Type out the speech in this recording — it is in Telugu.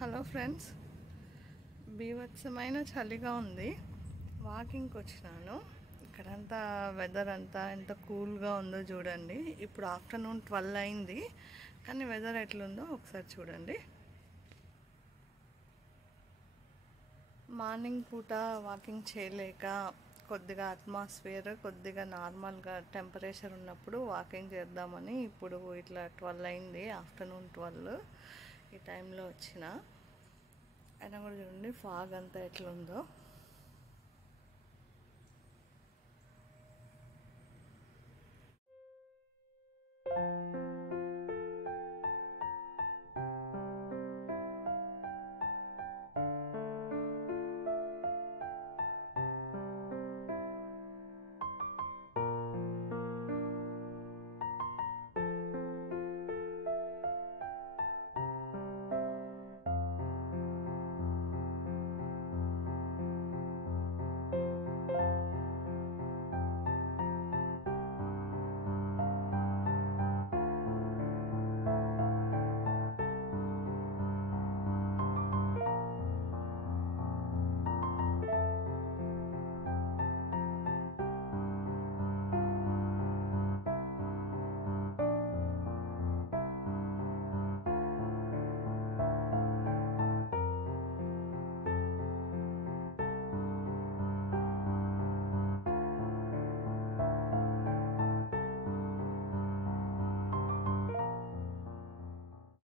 హలో ఫ్రెండ్స్, బీభత్సమైన చలిగా ఉంది. వాకింగ్కి వచ్చినాను. ఇక్కడంతా వెదర్ అంతా ఎంత కూల్గా ఉందో చూడండి. ఇప్పుడు ఆఫ్టర్నూన్ 12 అయింది, కానీ వెదర్ ఎట్లుందో ఒకసారి చూడండి. మార్నింగ్ పూట వాకింగ్ చేయలేక కొద్దిగా అట్మాస్ఫియర్ కొద్దిగా నార్మల్గా టెంపరేచర్ ఉన్నప్పుడు వాకింగ్ చేద్దామని ఇప్పుడు ఇట్లా 12 అయింది, ఆఫ్టర్నూన్ 12 ఈ టైంలో వచ్చిన. అయినా కూడా చూడండి ఫాగ్ అంతా ఎట్లుందో.